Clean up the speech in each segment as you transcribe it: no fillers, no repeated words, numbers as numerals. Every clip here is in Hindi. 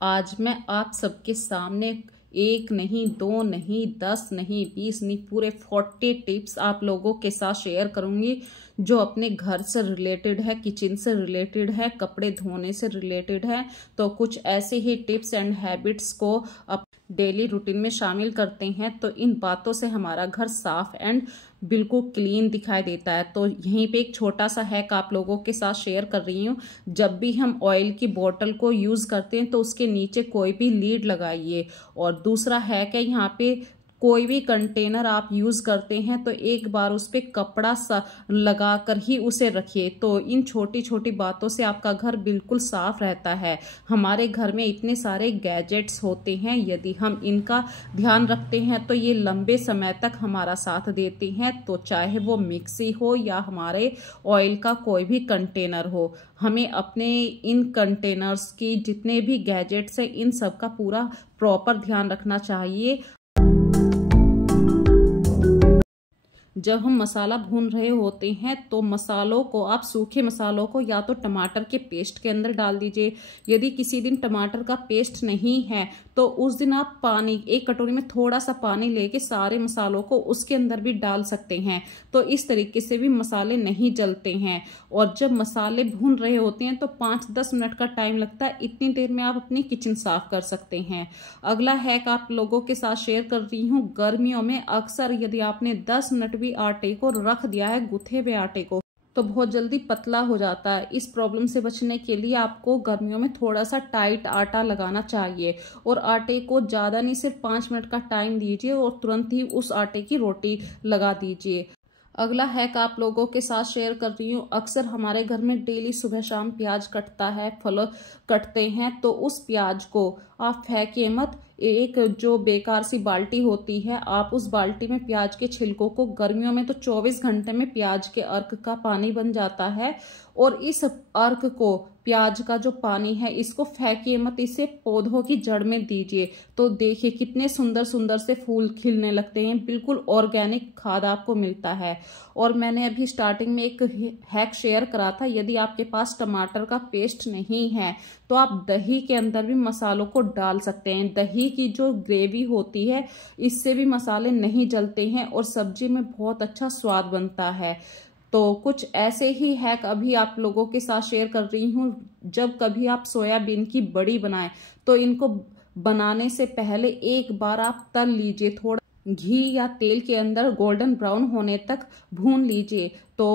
आज मैं आप सबके सामने एक नहीं, दो नहीं, 10 नहीं, 20 नहीं, पूरे 40 टिप्स आप लोगों के साथ शेयर करूंगी जो अपने घर से रिलेटेड है, किचन से रिलेटेड है, कपड़े धोने से रिलेटेड है। तो कुछ ऐसे ही टिप्स एंड हैबिट्स को डेली रूटीन में शामिल करते हैं तो इन बातों से हमारा घर साफ एंड बिल्कुल क्लीन दिखाई देता है। तो यहीं पे एक छोटा सा हैक आप लोगों के साथ शेयर कर रही हूँ। जब भी हम ऑयल की बोतल को यूज करते हैं तो उसके नीचे कोई भी लीड लगाइए। और दूसरा हैक है, यहाँ पे कोई भी कंटेनर आप यूज करते हैं तो एक बार उस पे कपड़ा सा लगा कर ही उसे रखिए। तो इन छोटी छोटी बातों से आपका घर बिल्कुल साफ रहता है। हमारे घर में इतने सारे गैजेट्स होते हैं, यदि हम इनका ध्यान रखते हैं तो ये लंबे समय तक हमारा साथ देते हैं। तो चाहे वो मिक्सी हो या हमारे ऑयल का कोई भी कंटेनर हो, हमें अपने इन कंटेनर्स की जितने भी गैजेट्स हैं इन सब का पूरा प्रॉपर ध्यान रखना चाहिए। जब हम मसाला भून रहे होते हैं तो मसालों को आप सूखे मसालों को या तो टमाटर के पेस्ट के अंदर डाल दीजिए। यदि किसी दिन टमाटर का पेस्ट नहीं है तो उस दिन आप पानी, एक कटोरी में थोड़ा सा पानी लेके सारे मसालों को उसके अंदर भी डाल सकते हैं। तो इस तरीके से भी मसाले नहीं जलते हैं। और जब मसाले भून रहे होते हैं तो 5-10 मिनट का टाइम लगता है, इतनी देर में आप अपनी किचन साफ कर सकते हैं। अगला हैक आप लोगों के साथ शेयर कर रही हूँ। गर्मियों में अक्सर यदि आपने 10 मिनट भी आटे को रख दिया है, गुथे हुए आटे को, तो बहुत जल्दी पतला हो जाता है। इस प्रॉब्लम से बचने के लिए आपको गर्मियों में थोड़ा सा टाइट आटा लगाना चाहिए। और आटे को ज़्यादा नहीं, सिर्फ 5 मिनट का टाइम दीजिए और तुरंत ही उस आटे की रोटी लगा दीजिए। अगला हैक आप लोगों के साथ शेयर कर रही हूँ। अक्सर हमारे घर में डेली सुबह शाम प्याज कटता है, फल कटते हैं, तो उस प्याज को आप फेंकिए मत। एक जो बेकार सी बाल्टी होती है, आप उस बाल्टी में प्याज के छिलकों को, गर्मियों में तो 24 घंटे में प्याज के अर्क का पानी बन जाता है। और इस अर्क को, प्याज का जो पानी है, इसको फेंकिए मत, इसे पौधों की जड़ में दीजिए। तो देखिए कितने सुंदर सुंदर से फूल खिलने लगते हैं। बिल्कुल ऑर्गेनिक खाद आपको मिलता है। और मैंने अभी स्टार्टिंग में एक हैक शेयर करा था, यदि आपके पास टमाटर का पेस्ट नहीं है तो आप दही के अंदर भी मसालों को डाल सकते हैं। दही की जो ग्रेवी होती है, इससे भी मसाले नहीं जलते हैं और सब्जी में बहुत अच्छा स्वाद बनता है। तो कुछ ऐसे ही हैक अभी आप लोगों के साथ शेयर कर रही हूँ। जब कभी आप सोयाबीन की बड़ी बनाएं तो इनको बनाने से पहले एक बार आप तल लीजिए, थोड़ा घी या तेल के अंदर गोल्डन ब्राउन होने तक भून लीजिए। तो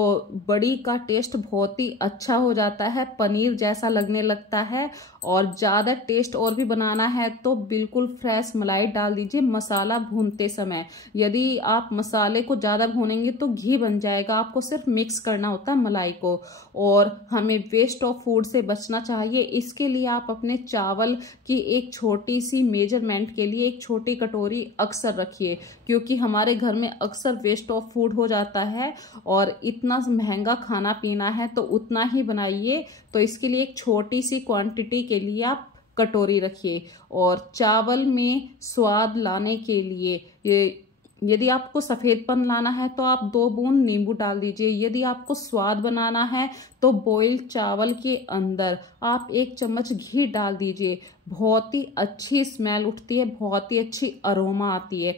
बड़ी का टेस्ट बहुत ही अच्छा हो जाता है, पनीर जैसा लगने लगता है। और ज़्यादा टेस्ट और भी बनाना है तो बिल्कुल फ्रेश मलाई डाल दीजिए मसाला भूनते समय। यदि आप मसाले को ज़्यादा भूनेंगे तो घी बन जाएगा, आपको सिर्फ मिक्स करना होता है मलाई को। और हमें वेस्ट ऑफ फूड से बचना चाहिए। इसके लिए आप अपने चावल की एक छोटी सी मेजरमेंट के लिए एक छोटी कटोरी अक्सर रखिए, क्योंकि हमारे घर में अक्सर वेस्ट ऑफ फूड हो जाता है। और इतना महंगा खाना पीना है तो उतना ही बनाइए। तो इसके लिए एक छोटी सी क्वांटिटी के लिए आप कटोरी रखिए। और चावल में स्वाद लाने के लिए यदि आपको सफेदपन लाना है तो आप 2 बूंद नींबू डाल दीजिए। यदि आपको स्वाद बनाना है तो बॉइल्ड चावल के अंदर आप 1 चम्मच घी डाल दीजिए। बहुत ही अच्छी स्मेल उठती है, बहुत ही अच्छी अरोमा आती है।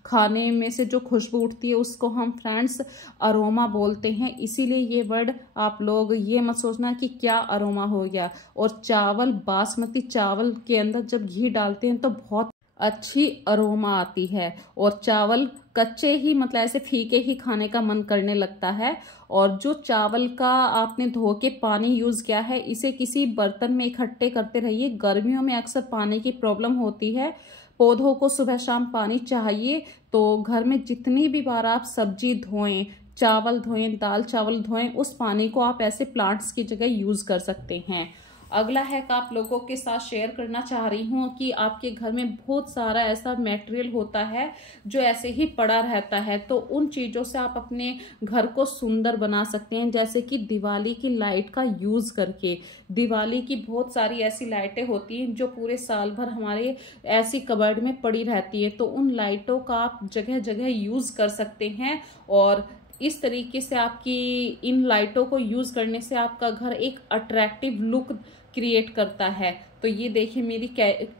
खाने में से जो खुशबू उठती है उसको हम फ्रेंड्स अरोमा बोलते हैं। इसीलिए ये वर्ड आप लोग ये मत सोचना कि क्या अरोमा हो गया। और चावल, बासमती चावल के अंदर जब घी डालते हैं तो बहुत अच्छी अरोमा आती है। और चावल कच्चे ही, मतलब ऐसे फीके ही खाने का मन करने लगता है। और जो चावल का आपने धो के पानी यूज किया है, इसे किसी बर्तन में इकट्ठे करते रहिए। गर्मियों में अक्सर पानी की प्रॉब्लम होती है, पौधों को सुबह शाम पानी चाहिए। तो घर में जितनी भी बार आप सब्जी धोएं, चावल धोएं, दाल चावल धोएं, उस पानी को आप ऐसे प्लांट्स की जगह यूज कर सकते हैं। अगला हैक आप लोगों के साथ शेयर करना चाह रही हूँ कि आपके घर में बहुत सारा ऐसा मटेरियल होता है जो ऐसे ही पड़ा रहता है। तो उन चीज़ों से आप अपने घर को सुंदर बना सकते हैं, जैसे कि दिवाली की लाइट का यूज़ करके। दिवाली की बहुत सारी ऐसी लाइटें होती हैं जो पूरे साल भर हमारे ऐसी कबर्ड में पड़ी रहती है। तो उन लाइटों का आप जगह जगह यूज़ कर सकते हैं। और इस तरीके से आपकी इन लाइटों को यूज़ करने से आपका घर एक अट्रैक्टिव लुक क्रिएट करता है। तो ये देखिए मेरी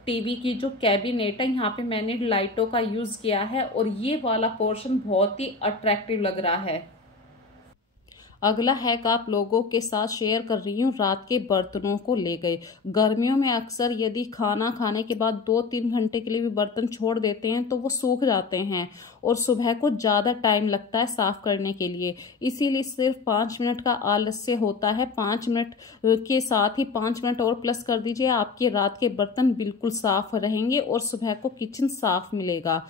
टीवी की जो कैबिनेट है, यहाँ पे मैंने लाइटों का यूज़ किया है और ये वाला पोर्शन बहुत ही अट्रैक्टिव लग रहा है। अगला हैक आप लोगों के साथ शेयर कर रही हूँ रात के बर्तनों को ले गए। गर्मियों में अक्सर यदि खाना खाने के बाद 2-3 घंटे के लिए भी बर्तन छोड़ देते हैं तो वो सूख जाते हैं और सुबह को ज़्यादा टाइम लगता है साफ़ करने के लिए। इसीलिए सिर्फ 5 मिनट का आलस्य होता है। 5 मिनट के साथ ही 5 मिनट और प्लस कर दीजिए, आपके रात के बर्तन बिल्कुल साफ़ रहेंगे और सुबह को किचन साफ़ मिलेगा।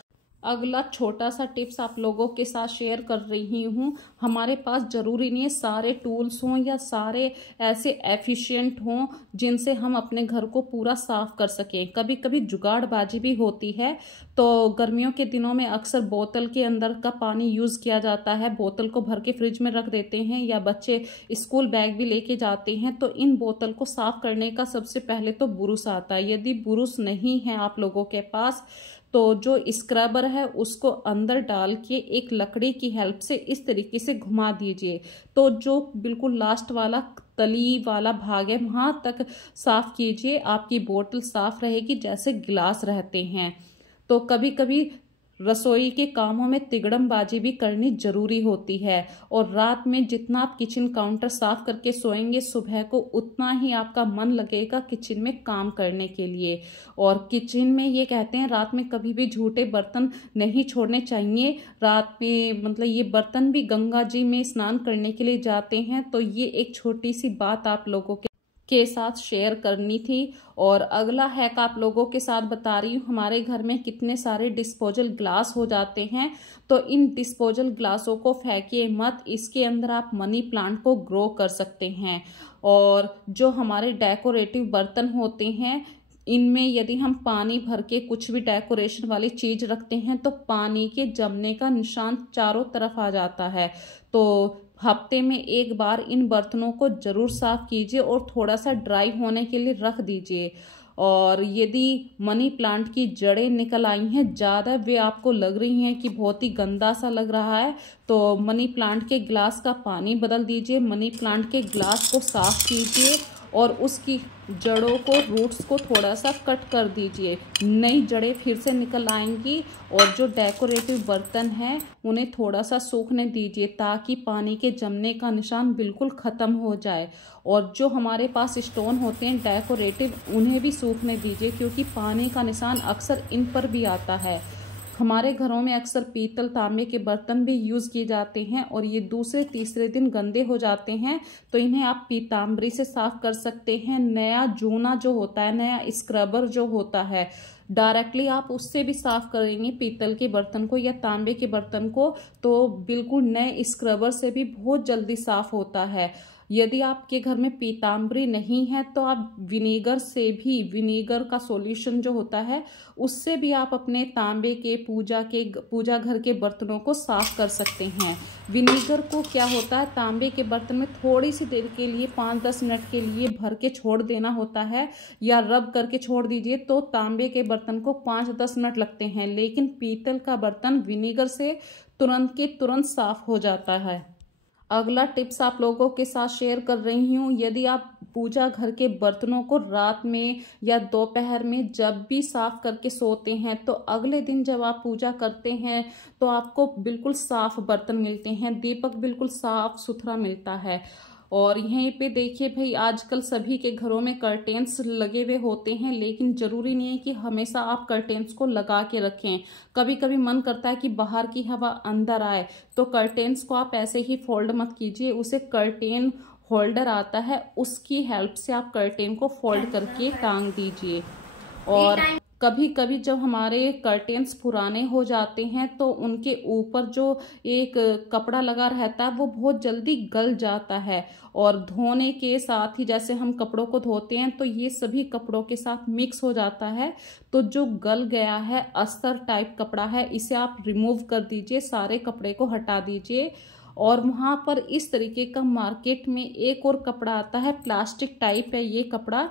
अगला छोटा सा टिप्स आप लोगों के साथ शेयर कर रही हूँ। हमारे पास ज़रूरी नहीं है सारे टूल्स हों या सारे ऐसे एफिशिएंट हों जिनसे हम अपने घर को पूरा साफ़ कर सकें। कभी कभी जुगाड़बाजी भी होती है। तो गर्मियों के दिनों में अक्सर बोतल के अंदर का पानी यूज़ किया जाता है। बोतल को भर के फ्रिज में रख देते हैं या बच्चे स्कूल बैग भी लेके जाते हैं। तो इन बोतल को साफ़ करने का सबसे पहले तो बुरुश आता है। यदि बुरुश नहीं है आप लोगों के पास तो जो स्क्रबर है उसको अंदर डाल के एक लकड़ी की हेल्प से इस तरीके से घुमा दीजिए। तो जो बिल्कुल लास्ट वाला तली वाला भाग है वहां तक साफ कीजिए, आपकी बोतल साफ रहेगी जैसे गिलास रहते हैं। तो कभी कभी रसोई के कामों में तिगड़मबाजी भी करनी जरूरी होती है और रात में जितना आप किचन काउंटर साफ करके सोएंगे सुबह को उतना ही आपका मन लगेगा किचन में काम करने के लिए। और किचन में ये कहते हैं रात में कभी भी झूठे बर्तन नहीं छोड़ने चाहिए। रात में मतलब ये बर्तन भी गंगा जी में स्नान करने के लिए जाते हैं। तो ये एक छोटी सी बात आप लोगों के साथ शेयर करनी थी। और अगला हैक आप लोगों के साथ बता रही हूँ। हमारे घर में कितने सारे डिस्पोजल ग्लास हो जाते हैं, तो इन डिस्पोजल ग्लासों को फेंकिए मत। इसके अंदर आप मनी प्लांट को ग्रो कर सकते हैं। और जो हमारे डेकोरेटिव बर्तन होते हैं इनमें यदि हम पानी भर के कुछ भी डेकोरेशन वाली चीज रखते हैं तो पानी के जमने का निशान चारों तरफ आ जाता है। तो हफ्ते में एक बार इन बर्तनों को जरूर साफ कीजिए और थोड़ा सा ड्राई होने के लिए रख दीजिए। और यदि मनी प्लांट की जड़ें निकल आई हैं ज़्यादा, वे आपको लग रही हैं कि बहुत ही गंदा सा लग रहा है, तो मनी प्लांट के ग्लास का पानी बदल दीजिए, मनी प्लांट के ग्लास को साफ कीजिए और उसकी जड़ों को रूट्स को थोड़ा सा कट कर दीजिए। नई जड़ें फिर से निकल आएंगी। और जो डेकोरेटिव बर्तन हैं उन्हें थोड़ा सा सूखने दीजिए ताकि पानी के जमने का निशान बिल्कुल ख़त्म हो जाए। और जो हमारे पास स्टोन होते हैं डेकोरेटिव उन्हें भी सूखने दीजिए क्योंकि पानी का निशान अक्सर इन पर भी आता है। हमारे घरों में अक्सर पीतल तांबे के बर्तन भी यूज़ किए जाते हैं और ये दूसरे तीसरे दिन गंदे हो जाते हैं, तो इन्हें आप पीताम्बरी से साफ कर सकते हैं। नया जूना जो होता है, नया स्क्रबर जो होता है, डायरेक्टली आप उससे भी साफ करेंगे पीतल के बर्तन को या तांबे के बर्तन को तो बिल्कुल नए स्क्रबर से भी बहुत जल्दी साफ होता है। यदि आपके घर में पीताम्बरी नहीं है तो आप विनेगर से भी, विनेगर का सॉल्यूशन जो होता है उससे भी आप अपने तांबे के पूजा घर के बर्तनों को साफ कर सकते हैं। विनेगर को क्या होता है, तांबे के बर्तन में थोड़ी सी देर के लिए 5-10 मिनट के लिए भर के छोड़ देना होता है या रब करके छोड़ दीजिए तो तांबे के बर्तन को 5-10 मिनट लगते हैं। लेकिन पीतल का बर्तन विनेगर से तुरंत के तुरंत साफ हो जाता है। अगला टिप्स आप लोगों के साथ शेयर कर रही हूँ। यदि आप पूजा घर के बर्तनों को रात में या दोपहर में जब भी साफ करके सोते हैं तो अगले दिन जब आप पूजा करते हैं तो आपको बिल्कुल साफ बर्तन मिलते हैं, दीपक बिल्कुल साफ सुथरा मिलता है। और यहीं पे देखिए भाई आजकल सभी के घरों में कर्टेन्स लगे हुए होते हैं, लेकिन ज़रूरी नहीं है कि हमेशा आप कर्टेन्स को लगा के रखें। कभी कभी मन करता है कि बाहर की हवा अंदर आए, तो कर्टेन्स को आप ऐसे ही फोल्ड मत कीजिए, उसे कर्टेन होल्डर आता है उसकी हेल्प से आप कर्टेन को फोल्ड करके टांग दीजिए। और कभी कभी जब हमारे कर्टेन्स पुराने हो जाते हैं तो उनके ऊपर जो एक कपड़ा लगा रहता है वो बहुत जल्दी गल जाता है और धोने के साथ ही जैसे हम कपड़ों को धोते हैं तो ये सभी कपड़ों के साथ मिक्स हो जाता है। तो जो गल गया है अस्तर टाइप कपड़ा है इसे आप रिमूव कर दीजिए, सारे कपड़े को हटा दीजिए। और वहाँ पर इस तरीके का मार्केट में एक और कपड़ा आता है, प्लास्टिक टाइप है ये कपड़ा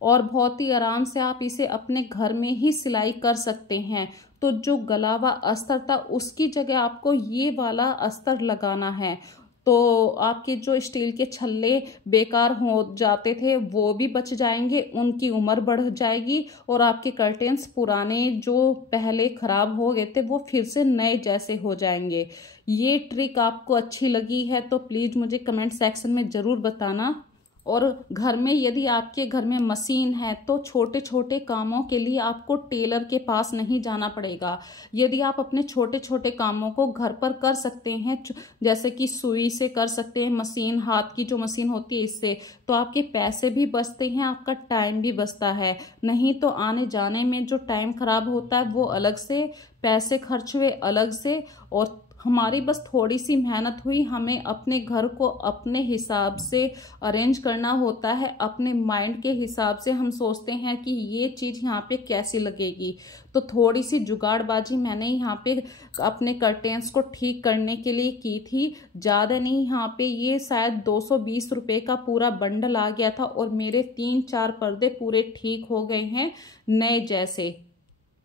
और बहुत ही आराम से आप इसे अपने घर में ही सिलाई कर सकते हैं। तो तो जो गला हुआ अस्तर था उसकी जगह आपको ये वाला अस्तर लगाना है। तो आपके जो स्टील के छल्ले बेकार हो जाते थे वो भी बच जाएंगे, उनकी उम्र बढ़ जाएगी और आपके कर्टेन्स पुराने जो पहले खराब हो गए थे वो फिर से नए जैसे हो जाएंगे। ये ट्रिक आपको अच्छी लगी है तो प्लीज़ मुझे कमेंट सेक्शन में ज़रूर बताना। और घर में यदि आपके घर में मशीन है तो छोटे छोटे कामों के लिए आपको टेलर के पास नहीं जाना पड़ेगा। यदि आप अपने छोटे छोटे कामों को घर पर कर सकते हैं, जैसे कि सुई से कर सकते हैं, मशीन हाथ की जो मशीन होती है इससे, तो आपके पैसे भी बचते हैं, आपका टाइम भी बचता है। नहीं तो आने जाने में जो टाइम खराब होता है वो अलग से, पैसे खर्च हुए अलग से, और हमारी बस थोड़ी सी मेहनत हुई। हमें अपने घर को अपने हिसाब से अरेंज करना होता है, अपने माइंड के हिसाब से हम सोचते हैं कि ये चीज़ यहाँ पे कैसी लगेगी। तो थोड़ी सी जुगाड़बाजी मैंने यहाँ पे अपने कर्टेन्स को ठीक करने के लिए की थी, ज़्यादा नहीं। यहाँ पे ये शायद 220 रुपये का पूरा बंडल आ गया था और मेरे 3-4 पर्दे पूरे ठीक हो गए हैं नए जैसे।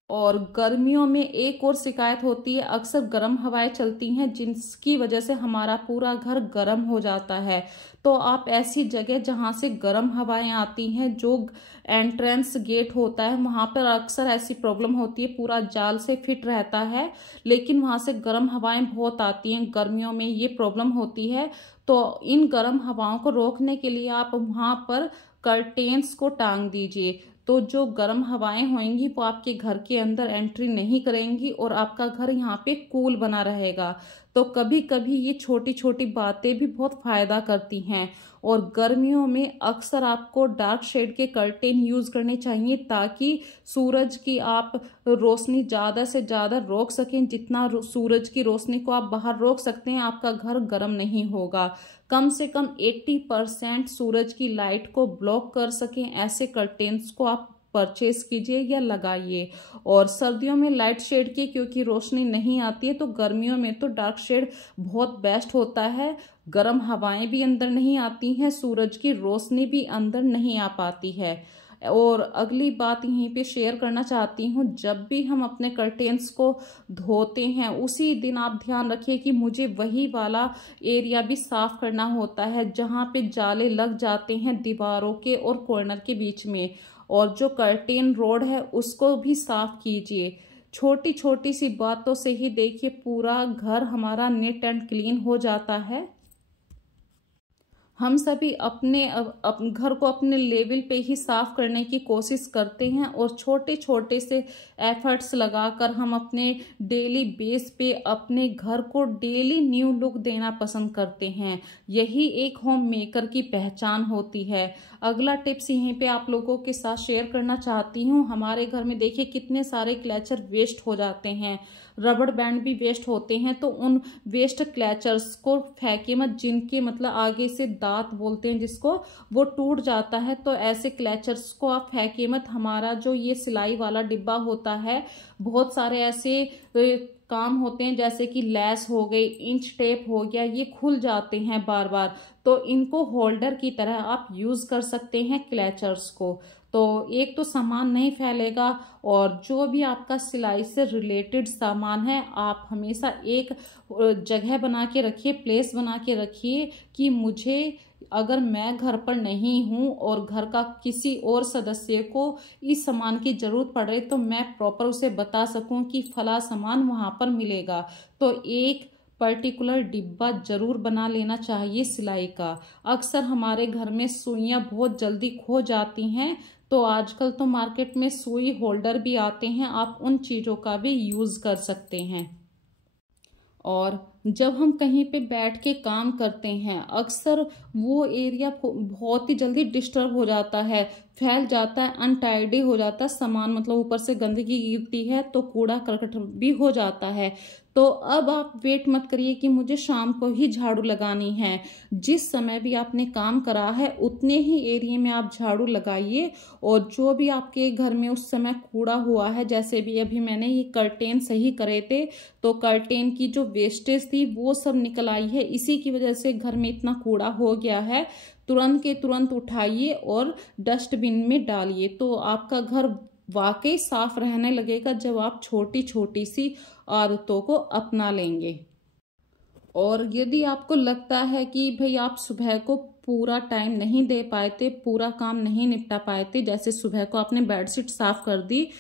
और गर्मियों में एक और शिकायत होती है, अक्सर गर्म हवाएं चलती हैं जिसकी वजह से हमारा पूरा घर गर्म हो जाता है। तो आप ऐसी जगह जहां से गर्म हवाएं आती हैं, जो एंट्रेंस गेट होता है वहां पर अक्सर ऐसी प्रॉब्लम होती है, पूरा जाल से फिट रहता है लेकिन वहां से गर्म हवाएं बहुत आती हैं, गर्मियों में ये प्रॉब्लम होती है। तो इन गर्म हवाओं को रोकने के लिए आप वहां पर कर्टेन्स को टांग दीजिए, तो जो गर्म हवाएं होंगी वो आपके घर के अंदर एंट्री नहीं करेंगी और आपका घर यहाँ पे कूल बना रहेगा। तो कभी कभी ये छोटी छोटी बातें भी बहुत फायदा करती हैं। और गर्मियों में अक्सर आपको डार्क शेड के कर्टेन यूज करने चाहिए ताकि सूरज की आप रोशनी ज़्यादा से ज़्यादा रोक सकें। जितना सूरज की रोशनी को आप बाहर रोक सकते हैं आपका घर गर्म नहीं होगा। कम से कम 80% सूरज की लाइट को ब्लॉक कर सकें ऐसे कर्टेन्स को आप परचेज कीजिए या लगाइए। और सर्दियों में लाइट शेड की क्योंकि रोशनी नहीं आती है, तो गर्मियों में तो डार्क शेड बहुत बेस्ट होता है। गर्म हवाएं भी अंदर नहीं आती हैं, सूरज की रोशनी भी अंदर नहीं आ पाती है। और अगली बात यहीं पे शेयर करना चाहती हूँ, जब भी हम अपने कर्टेन्स को धोते हैं उसी दिन आप ध्यान रखिए कि मुझे वही वाला एरिया भी साफ करना होता है जहाँ पे जाले लग जाते हैं दीवारों के और कॉर्नर के बीच में, और जो कर्टेन रोड है उसको भी साफ कीजिए। छोटी छोटी सी बातों से ही देखिए पूरा घर हमारा नीट एंड क्लीन हो जाता है। हम सभी अपने घर को अपने लेवल पे ही साफ करने की कोशिश करते हैं और छोटे छोटे से एफर्ट्स लगाकर हम अपने डेली बेस पे अपने घर को डेली न्यू लुक देना पसंद करते हैं। यही एक होम मेकर की पहचान होती है। अगला टिप्स यहीं पे आप लोगों के साथ शेयर करना चाहती हूँ। हमारे घर में देखिए कितने सारे क्लैचर वेस्ट हो जाते हैं, रबड़ बैंड भी वेस्ट होते हैं, तो उन वेस्ट क्लैचर्स को फेंके मत, जिनके मतलब आगे से दांत बोलते हैं जिसको, वो टूट जाता है। तो ऐसे क्लैचर्स को आप फेंके मत। हमारा जो ये सिलाई वाला डिब्बा होता है, बहुत सारे ऐसे काम होते हैं जैसे कि लैस हो गई, इंच टेप हो गया, ये खुल जाते हैं बार बार, तो इनको होल्डर की तरह आप यूज कर सकते हैं क्लैचर्स को। तो एक तो सामान नहीं फैलेगा, और जो भी आपका सिलाई से रिलेटेड सामान है आप हमेशा एक जगह बना के रखिए, प्लेस बना के रखिए कि मुझे अगर मैं घर पर नहीं हूँ और घर का किसी और सदस्य को इस सामान की जरूरत पड़ रही तो मैं प्रॉपर उसे बता सकूं कि फला सामान वहां पर मिलेगा। तो एक पर्टिकुलर डिब्बा जरूर बना लेना चाहिए सिलाई का। अक्सर हमारे घर में सुइयां बहुत जल्दी खो जाती हैं, तो आजकल तो मार्केट में सुई होल्डर भी आते हैं, आप उन चीज़ों का भी यूज़ कर सकते हैं। और जब हम कहीं पे बैठ के काम करते हैं अक्सर वो एरिया बहुत ही जल्दी डिस्टर्ब हो जाता है, फैल जाता है, अनटाइडी हो जाता है सामान, मतलब ऊपर से गंदगी गिरती है तो कूड़ा करकट भी हो जाता है। तो अब आप वेट मत करिए कि मुझे शाम को ही झाड़ू लगानी है। जिस समय भी आपने काम करा है उतने ही एरिया में आप झाड़ू लगाइए, और जो भी आपके घर में उस समय कूड़ा हुआ है, जैसे भी अभी मैंने ये कर्टेन सही करे थे तो कर्टेन की जो वेस्टेज थी वो सब निकल आई है, इसी की वजह से घर में इतना कूड़ा हो गया है। तुरंत के तुरंत उठाइए और डस्टबिन में डालिए, तो आपका घर वाकई साफ रहने लगेगा जब आप छोटी छोटी सी आदतों को अपना लेंगे। और यदि आपको लगता है कि भाई आप सुबह को पूरा टाइम नहीं दे पाए थे, पूरा काम नहीं निपटा पाए थे, जैसे सुबह को आपने बेडशीट साफ कर दी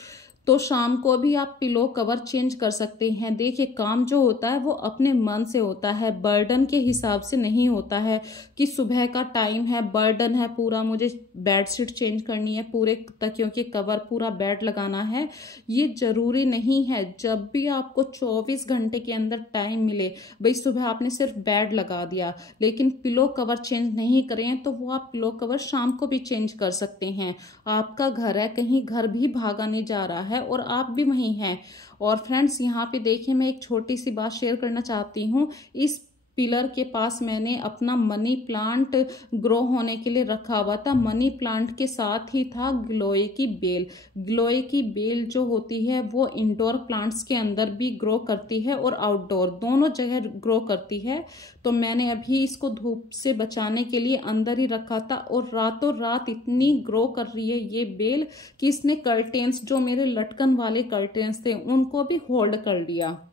तो शाम को भी आप पिलो कवर चेंज कर सकते हैं। देखिए काम जो होता है वो अपने मन से होता है, बर्डन के हिसाब से नहीं होता है कि सुबह का टाइम है, बर्डन है पूरा, मुझे बेडशीट चेंज करनी है, पूरे तकियों के कवर, पूरा बेड लगाना है। ये जरूरी नहीं है। जब भी आपको 24 घंटे के अंदर टाइम मिले, भाई सुबह आपने सिर्फ बेड लगा दिया लेकिन पिलो कवर चेंज नहीं करें तो वो आप पिलो कवर शाम को भी चेंज कर सकते हैं। आपका घर है, कहीं घर भी भागा नहीं जा रहा है और आप भी वहीं हैं। और फ्रेंड्स यहाँ पे देखिए मैं एक छोटी सी बात शेयर करना चाहती हूँ। इस पिलर के पास मैंने अपना मनी प्लांट ग्रो होने के लिए रखा हुआ था। मनी प्लांट के साथ ही था गिलोय की बेल। गिलोय की बेल जो होती है वो इंडोर प्लांट्स के अंदर भी ग्रो करती है और आउटडोर दोनों जगह ग्रो करती है। तो मैंने अभी इसको धूप से बचाने के लिए अंदर ही रखा था और रातों रात इतनी ग्रो कर रही है ये बेल कि इसने कर्टेन्स, जो मेरे लटकन वाले कर्टेन्स थे, उनको भी होल्ड कर लिया।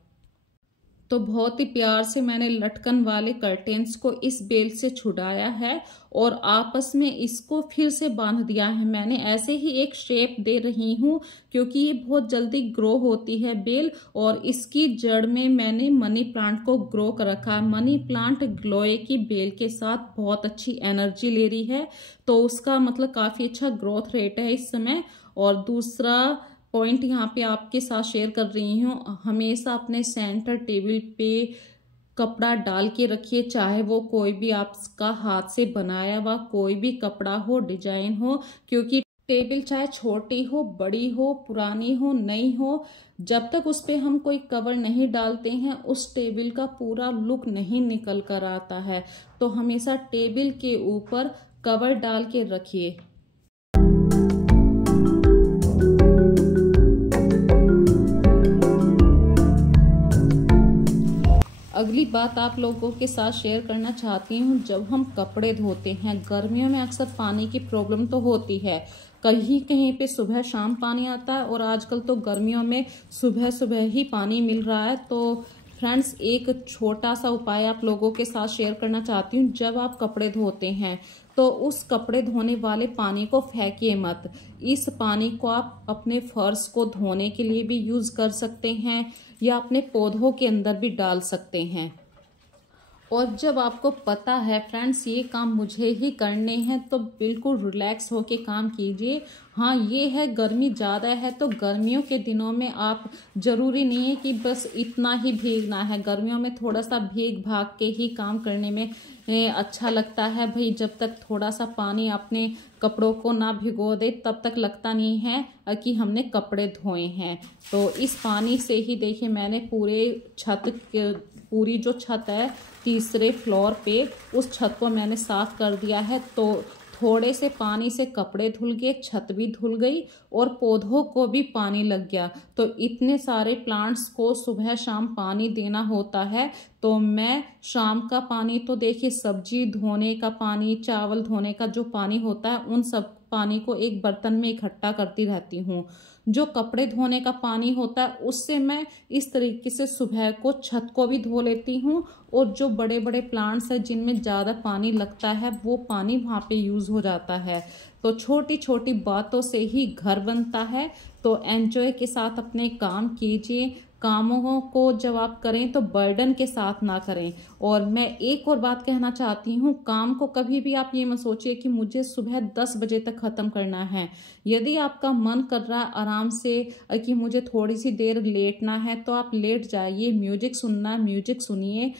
तो बहुत ही प्यार से मैंने लटकन वाले कर्टेन्स को इस बेल से छुड़ाया है और आपस में इसको फिर से बांध दिया है। मैंने ऐसे ही एक शेप दे रही हूँ क्योंकि ये बहुत जल्दी ग्रो होती है बेल, और इसकी जड़ में मैंने मनी प्लांट को ग्रो कर रखा है। मनी प्लांट गिलोय की बेल के साथ बहुत अच्छी एनर्जी ले रही है, तो उसका मतलब काफी अच्छा ग्रोथ रेट है इस समय। और दूसरा पॉइंट यहाँ पे आपके साथ शेयर कर रही हूँ, हमेशा अपने सेंटर टेबल पे कपड़ा डाल के रखिए, चाहे वो कोई भी आपका हाथ से बनाया हुआ कोई भी कपड़ा हो, डिजाइन हो, क्योंकि टेबल चाहे छोटी हो, बड़ी हो, पुरानी हो, नई हो, जब तक उस पे हम कोई कवर नहीं डालते हैं उस टेबल का पूरा लुक नहीं निकल कर आता है। तो हमेशा टेबल के ऊपर कवर डाल के रखिए। अगली बात आप लोगों के साथ शेयर करना चाहती हूँ, जब हम कपड़े धोते हैं गर्मियों में अक्सर पानी की प्रॉब्लम तो होती है, कहीं कहीं पे सुबह शाम पानी आता है और आजकल तो गर्मियों में सुबह सुबह ही पानी मिल रहा है। तो फ्रेंड्स एक छोटा सा उपाय आप लोगों के साथ शेयर करना चाहती हूँ। जब आप कपड़े धोते हैं तो उस कपड़े धोने वाले पानी को फेंकिए मत। इस पानी को आप अपने फर्श को धोने के लिए भी यूज कर सकते हैं या अपने पौधों के अंदर भी डाल सकते हैं। और जब आपको पता है फ्रेंड्स ये काम मुझे ही करने हैं तो बिल्कुल रिलैक्स होके काम कीजिए। हाँ ये है गर्मी ज़्यादा है तो गर्मियों के दिनों में आप जरूरी नहीं है कि बस इतना ही भीगना है, गर्मियों में थोड़ा सा भीग भाग के ही काम करने में अच्छा लगता है। भाई जब तक थोड़ा सा पानी अपने कपड़ों को ना भिगो दे तब तक लगता नहीं है कि हमने कपड़े धोए हैं। तो इस पानी से ही देखिए मैंने पूरी जो छत है तीसरे फ्लोर पे उस छत को मैंने साफ कर दिया है। तो थोड़े से पानी से कपड़े धुल गए, छत भी धुल गई और पौधों को भी पानी लग गया। तो इतने सारे प्लांट्स को सुबह शाम पानी देना होता है, तो मैं शाम का पानी तो देखिए सब्जी धोने का पानी, चावल धोने का जो पानी होता है उन सब पानी को एक बर्तन में इकट्ठा करती रहती हूँ। जो कपड़े धोने का पानी होता है उससे मैं इस तरीके से सुबह को छत को भी धो लेती हूँ, और जो बड़े बड़े प्लांट्स हैं जिनमें ज़्यादा पानी लगता है वो पानी वहाँ पे यूज़ हो जाता है। तो छोटी छोटी बातों से ही घर बनता है। तो एंजॉय के साथ अपने काम कीजिए, कामों को जब आप करें तो बर्डन के साथ ना करें। और मैं एक और बात कहना चाहती हूँ, काम को कभी भी आप ये मत सोचिए कि मुझे सुबह 10 बजे तक ख़त्म करना है। यदि आपका मन कर रहा है आराम से कि मुझे थोड़ी सी देर लेटना है तो आप लेट जाइए, म्यूजिक सुनना म्यूजिक सुनिए।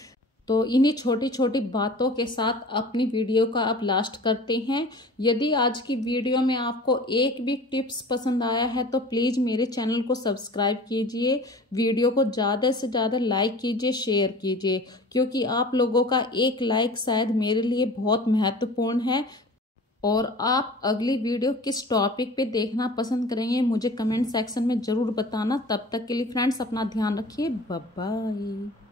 तो इन्हीं छोटी छोटी बातों के साथ अपनी वीडियो का अब लास्ट करते हैं। यदि आज की वीडियो में आपको एक भी टिप्स पसंद आया है तो प्लीज़ मेरे चैनल को सब्सक्राइब कीजिए, वीडियो को ज़्यादा से ज़्यादा लाइक कीजिए, शेयर कीजिए, क्योंकि आप लोगों का एक लाइक शायद मेरे लिए बहुत महत्वपूर्ण है। और आप अगली वीडियो किस टॉपिक पे देखना पसंद करेंगे मुझे कमेंट सेक्शन में ज़रूर बताना। तब तक के लिए फ्रेंड्स अपना ध्यान रखिए, बाय बाय।